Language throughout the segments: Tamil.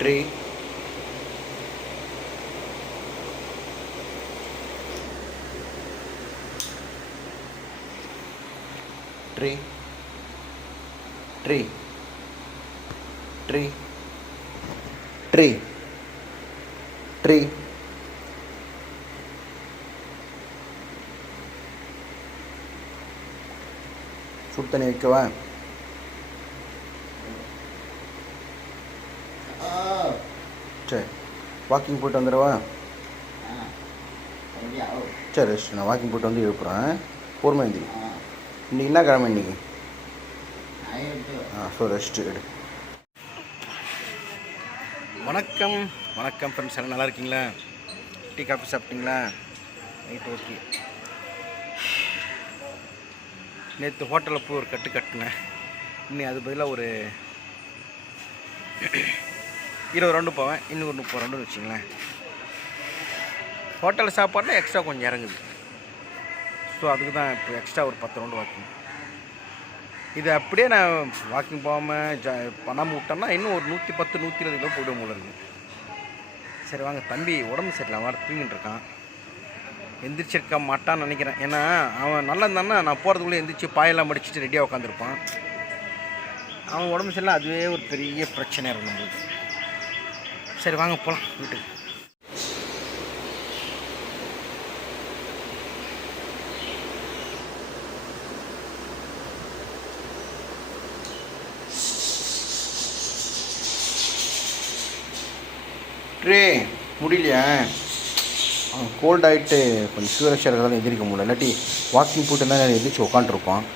Tree tree tree tree tree tree சுடு தண்ணி வைக்கவா? சரி வாக்கிங் போயிட்டு வந்துடவா? சரி ரெஸ்ட் நான் வாக்கிங் போயிட்டு வந்து எழுப்புறேன். பொறுமை எந்திரி இன்னைக்கு என்ன கிழமை இன்னைக்கு? ஆ ஸோ ரெஸ்ட் எடு. வணக்கம் வணக்கம் ஃப்ரெண்ட்ஸ் எல்லாம் நல்லா இருக்கீங்களா? டீ காஃபி சாப்பிட்டீங்களா? ரைட் ஓகே நேற்று ஹோட்டலில் போய் ஒரு கட்டு கட்டினேன். இன்னும் அது பதிலாக ஒரு இருபது ரவுண்டு போவேன் இன்னும் ஒரு முப்பது ரவுண்டு வச்சுங்களேன் ஹோட்டல் சாப்பாடில் எக்ஸ்ட்ரா கொஞ்சம் இறங்குது. ஸோ அதுக்கு தான் இப்போ எக்ஸ்ட்ரா ஒரு பத்து ரவுண்டு வாக்கிங் இது அப்படியே நான் வாக்கிங் போகாமல் ஜ பண்ணாமல் விட்டோம்னா இன்னும் ஒரு நூற்றி பத்து நூற்றி இருபது கிலோ போய்டும் போல இருக்குது சரி வாங்க. தம்பி உடம்பு சரியில்லை அவன் தூங்கிட்டு இருக்கான். எந்திரிச்சிருக்க மாட்டான்னு நினைக்கிறேன். ஏன்னா அவன் நல்லா இருந்தான்னா நான் போகிறதுக்குள்ளே எந்திரிச்சு பாயெல்லாம் மடிச்சிட்டு ரெடியாக உட்காந்துருப்பான். அவன் உடம்பு சரியில்லை அதுவே ஒரு பெரிய பிரச்சனையாக இருக்கும் நம்மளுக்கு சரி வாங்க போகலாம் வீட்டுக்கு. ட்ரே முடியலையா? அவன் கோல்ட் ஆகிட்டு கொஞ்சம் ஃபீவரஷாக இருக்கிறதால எந்திரிக்க முடியல. இல்லாட்டி வாக்கிங் போட்டு தான் எழுந்திரிச்சு உட்காண்ட்ருப்பான்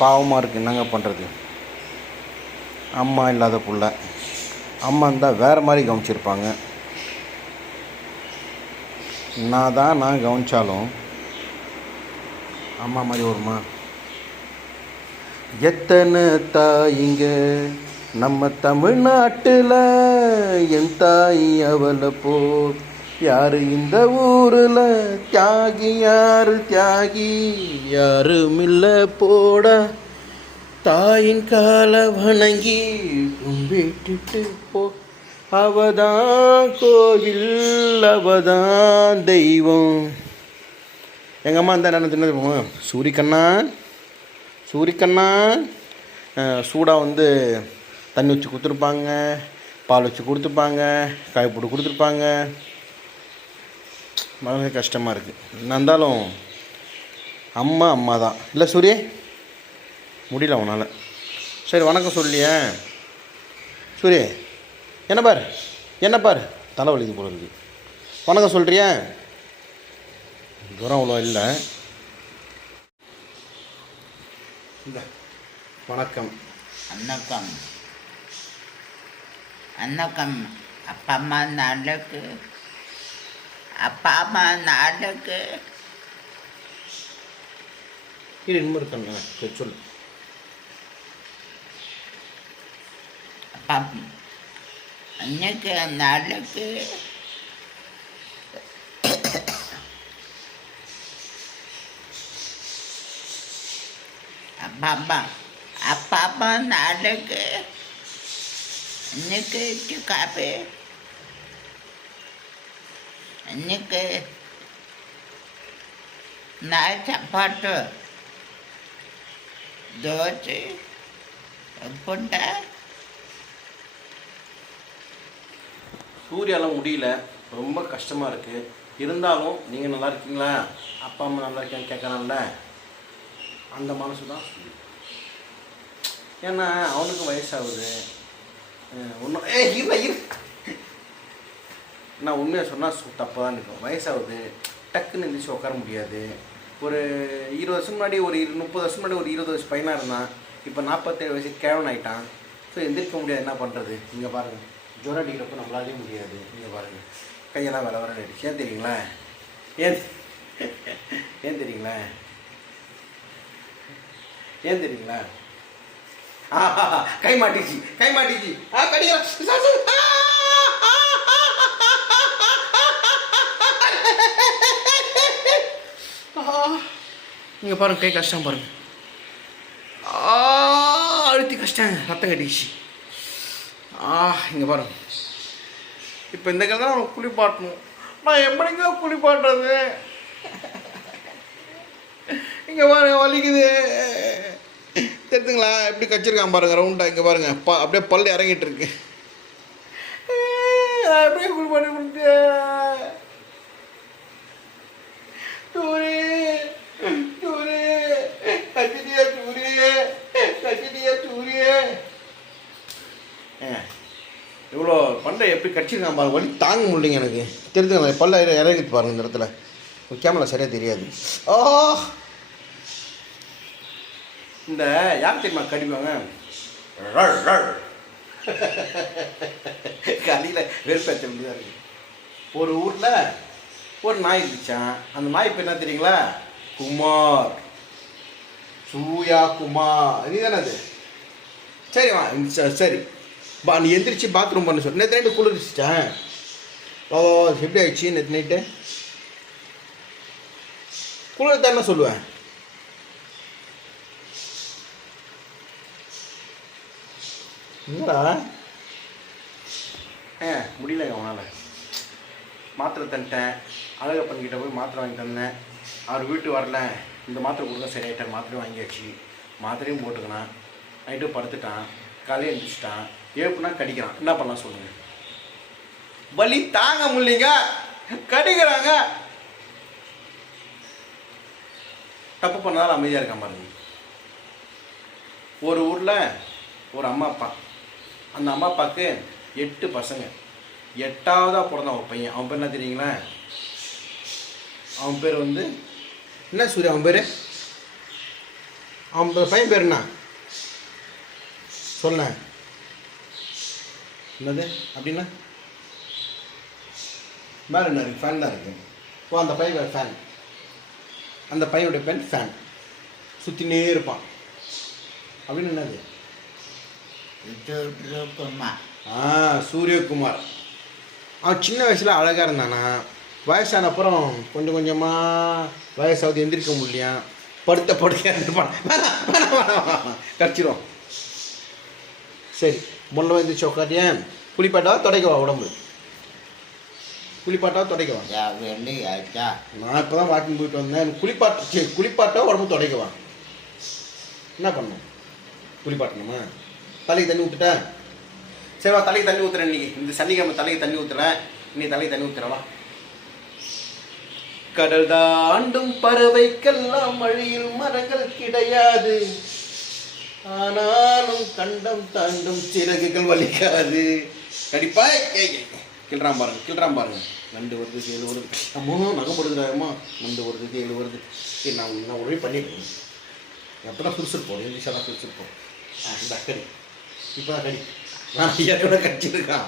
பாவமாக இருக்குது என்னங்க பண்ணுறது அம்மா இல்லாத பிள்ளை. அம்மா இருந்தால் வேறு மாதிரி கவனிச்சிருப்பாங்க. நான் தான் நான் கவனிச்சாலும் அம்மா மாதிரி வருமா? எத்தனை தாயிங்க? நம்ம தமிழ்நாட்டில் என் தாய் அவளை போ யாரு இந்த ஊரில்? தியாகி யாரு? தியாகி யாரும் இல்லை போட. தாயின் கால வணங்கி கும்பிட்டுட்டு போ. அவதான் கோவில் அவதான் தெய்வம். எங்கள் அம்மா அந்த என்ன தின்னு போவோம் சூரிக்கண்ணா சூரிக்கண்ணா சூடாக வந்து தண்ணி வச்சு கொடுத்துருப்பாங்க பால் வச்சு கொடுத்துருப்பாங்க காய் போட்டு கொடுத்துருப்பாங்க. மனசு கஷ்டமாக இருக்குது என்ன இருந்தாலும் அம்மா அம்மா தான் இல்லை சூரிய? முடியல அவனால் சரி வணக்கம் சொல்லியே. சூரிய என்ன பார்? என்ன பார்? தலை வலிக்குது போல இருக்கு. வணக்கம் சொல்கிறியா தூரம் அவ்வளோ இல்லை. இந்த வணக்கம். வணக்கம். வணக்கம். அப்பா அம்மா நாளுக்கு. அப்பா அம்மா நாளுக்கு. இது இன்னும் இருக்காங்க சரி சொல்லு. அப்பா இன்னைக்கு நாளுக்கு அப்பா அம்மா அப்பா அம்மா நாளுக்கு இன்னைக்கு டீ காஃபி இன்னைக்கு நாய் சாப்பாட்டு முடியல. ரொம்ப கஷ்டமாக இருக்குது இருந்தாலும் நீங்கள் நல்லா இருக்கீங்களா? அப்பா அம்மா நல்லா இருக்கான்னு கேட்குறான்ல அந்த மனசு தான் ஏன்னா அவனுக்கு வயசாகுது. ஒன்றும் ஏ இல்லை இரு. நான் உண்மையாக சொன்னால் தப்பாக தான் இருக்கும் வயசாகுது. டக்குன்னு எழுந்திரிச்சு உட்கார முடியாது. ஒரு இருபது வருஷம் முன்னாடி ஒரு இரு முப்பது வருஷம் முன்னாடி ஒரு இருபது வயசு பையனாக இருந்தான். இப்போ நாற்பத்தேழு வயசு கேவன் ஆகிட்டான் ஸோ எந்திரிக்க முடியாது. என்ன பண்ணுறது இங்கே பாருங்கள் ஜுரம் அடிக்கிறப்ப நம்மளாலே முடியாது நீங்கள் பாருங்கள் கையெல்லாம் வேலை வர ஆயிடுச்சு ஏன் தெரியுங்களா ஏன் ஏன் தெரியுங்களா ஏன் தெரியுங்களா ஆஹா, கை மாட்டிச்சு கை மாட்டிச்சு ஆ கடிக்கிறா இங்கே பாருங்க கை கஷ்டம் பாருங்க ஆ, அழுத்தி கஷ்டம் ரத்தம் கட்டிச்சு ஆ இங்கே பாருங்க. இப்போ இந்த கதை நம்ம அவனுக்கு குளிப்பாட்டணும். நான் எப்படிங்க குளிப்பாட்டுறது? இங்கே பாருங்க வலிக்குது. தெரிஞ்சுங்களா எப்படி கச்சிருக்கான் பாருங்க ரவுண்டா இங்கே பாருங்க ப அப்படியே பல்லு இறங்கிட்டு இருக்கு. நான் குளிப்பாட்டி முடிச்சேன் டூரே டூரே கச்சிடியா இவ்வளோ பண்டை எப்படி கடிச்சிருக்கான் பாருங்க வலி தாங்க முடியலைங்க எனக்கு. தெரிஞ்சுங்களா பல்ல இற- இறங்கிட்டு பாருங்க இந்த இடத்துல. கேமரா சரியாக தெரியாது. ஓ! இந்த யார் தெரியுமா கடிப்பாங்க? ரள், கலியில் வெறுப்பேற்ற முடியாது ஒரு ஊரில் ஒரு நாய் இருந்துச்சான் அந்த நாய் இப்போ என்ன தெரியுங்களா? குமார். சூயா குமார். நீ தானே அது சரிம்மா சரி. பா நீ எந்திரிச்சு பாத்ரூம் பண்ண சொல்லு நேற்று நைட்டு குளிர்ச்சிட்டேன் ஓ எப்படி ஆயிடுச்சு நேற்று நைட்டு குளிர் தானே சொல்லுவேன். என்னடா? ஏ முடியல அவனால் மாத்திரை தந்துட்டேன். அழகப்பன் கிட்ட போய் மாத்திரை வாங்கி தந்தேன். அவர் வீட்டு வரல. இந்த மாத்திரை கொடுக்க சரியாயிட்டார். மாத்திரை வாங்கியாச்சு. மாத்திரையும் போட்டுக்கினான். நைட்டும் படுத்துட்டான். காலையில் எழுந்திரிச்சிட்டான் ஏப்புனா கடிக்கிறான். என்ன பண்ணலாம் சொல்லுங்க. வலி தாங்க முடியலைங்க. கடிக்கிறாங்க. தப்பு பண்ணாலும் அமைதியாக இருக்க மாதிரி ஒரு ஊரில் ஒரு அம்மா அப்பா. அந்த அம்மா அப்பாவுக்கு எட்டு பசங்க. எட்டாவதாக பிறந்தான் அவன் பையன். அவன் பேர் என்ன தெரியுங்களா? அவன் பேர் வந்து என்ன சூரிய அவன் பேர்? அவன் பையன் பேர் என்ன? சொன்னேன் என்னது? அப்படின்னா? மேலே என்ன இருக்கு? ஃபேன் தான் இருக்கு. ஓ அந்த பேர் ஃபேன் அந்த பையனுடைய பேர் ஃபேன் சுற்றினே இருப்பான். அப்படின்னு என்னது? ஆ சூரியகுமார். அவன் சின்ன வயசில் அழகாக இருந்தானா? வயசான அப்புறம் கொஞ்சம் கொஞ்சமாக வயசாவது எந்திரிக்க முடியலையா? படுத்த படுக்க இருப்பான் கடிச்சிரும் சரி. முன்ன வந்துச்சு உட்காட்டியேன் குளிப்பாட்டா துடைக்கவா உடம்பு? குளிப்பாட்டா துடைக்கவா? நான் இப்போ தான் வாக்கிங் போயிட்டு வந்தேன். குளிப்பாட்ட சரி குளிப்பாட்டா உடம்பு துடைக்கவா? என்ன பண்ணணும்? குளிப்பாட்டணுமா? தலைக்கு தண்ணி ஊற்றுட்டேன் சரி வா தலைக்கு தண்ணி ஊற்றுறேன் இன்னைக்கு. இந்த சனிக்கிழமை தலைக்கு தண்ணி ஊற்றுறேன் நீ தலைக்கு தண்ணி ஊற்றுறவா கடல் தாண்டும் பறவைக்கெல்லாம் வழியில் மரங்கள் கிடையாது. ஆனாலும் கண்டம் தாண்டும் சிறகுகள் வலிக்காது. கடிப்பா கிள்றான் பாருங்க கிள்றான் பாருங்க. நண்டு வருது கேளு வருது. அம்மா நகப்படுதுடாயம்மா நண்டு வருது கேளு வருது. சரி நான் நான் உடனே பண்ணிட்டேன். எப்போ தான் சுறுசுறுப்போம் இங்கிலீஷாக தான் ஆ இந்த கடி. இப்போ தான் கடி. நான் ஐயாவோட கடிச்சிருக்கான்?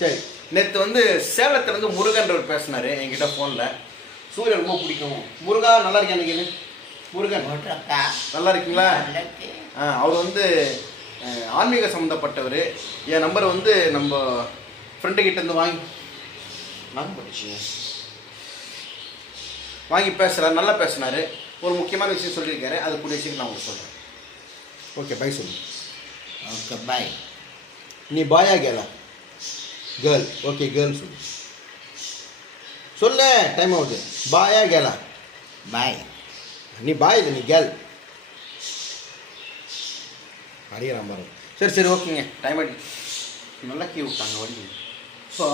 சரி நேற்று வந்து சேலத்தில் வந்து முருகன்றவர் பேசினார் என்கிட்ட ஃபோனில் சூரியன் ரொம்ப பிடிக்கும். முருகா நல்லா இருக்கேன் நினைக்கிறேன் முருகன். நல்லா இருக்கீங்களா அவர் வந்து ஆன்மீக சம்மந்தப்பட்டவர் என் நம்பர் வந்து நம்ம ஃப்ரெண்டு கிட்ட இருந்து வாங்கி வாங்க போட்டுச்சு வாங்கி பேசுகிறார் நல்லா பேசினார். ஒரு முக்கியமான விஷயம் சொல்லியிருக்காரு. அது கூடிய விஷயம் நான் உங்களுக்கு சொல்கிறேன் ஓகே பை சொல்லு. ஓகே பாய் நீ பாயா கேளா? கேர்ள். ஓகே கேர்ள் சொல்லு. சொல்லு டைம் ஆகுது. பாயா கேளா? பாய் நீ பாய் இது நீ கேள் அடிக்கிறான் பாரு. சரி சரி ஓகேங்க. டைம் அடி நல்லா கீ விட்டாங்க வண்டி ஸோ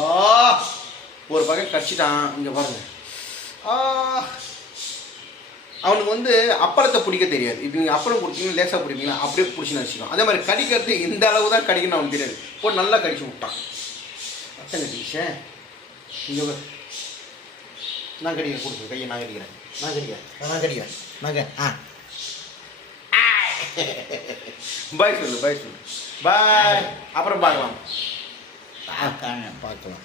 ஒரு பக்கம் கடிச்சிட்டான். இங்கே பாருங்க. அவனுக்கு வந்து அப்பளத்தை பிடிக்க தெரியாது. இப்போ நீங்கள் அப்பளம் கொடுத்தீங்கன்னா லேசாக பிடிப்பீங்களா? அப்படியே பிடிச்சின்னு வச்சுக்கலாம் அதே மாதிரி கடிக்கிறது இந்த அளவு தான் கடிக்கணும் அவனுக்கு தெரியாது. போட்டு நல்லா கடிச்சு விட்டான். அத்தனை டீஷன் இங்கே நான் கடிக்கிறேன் கொடுக்குறேன் கையை நான் கடிக்கிறேன். பாய் சொல்லு பாய் சொல்லு பாய் அப்புறம் பார்க்கலாம் பார்க்கலாம்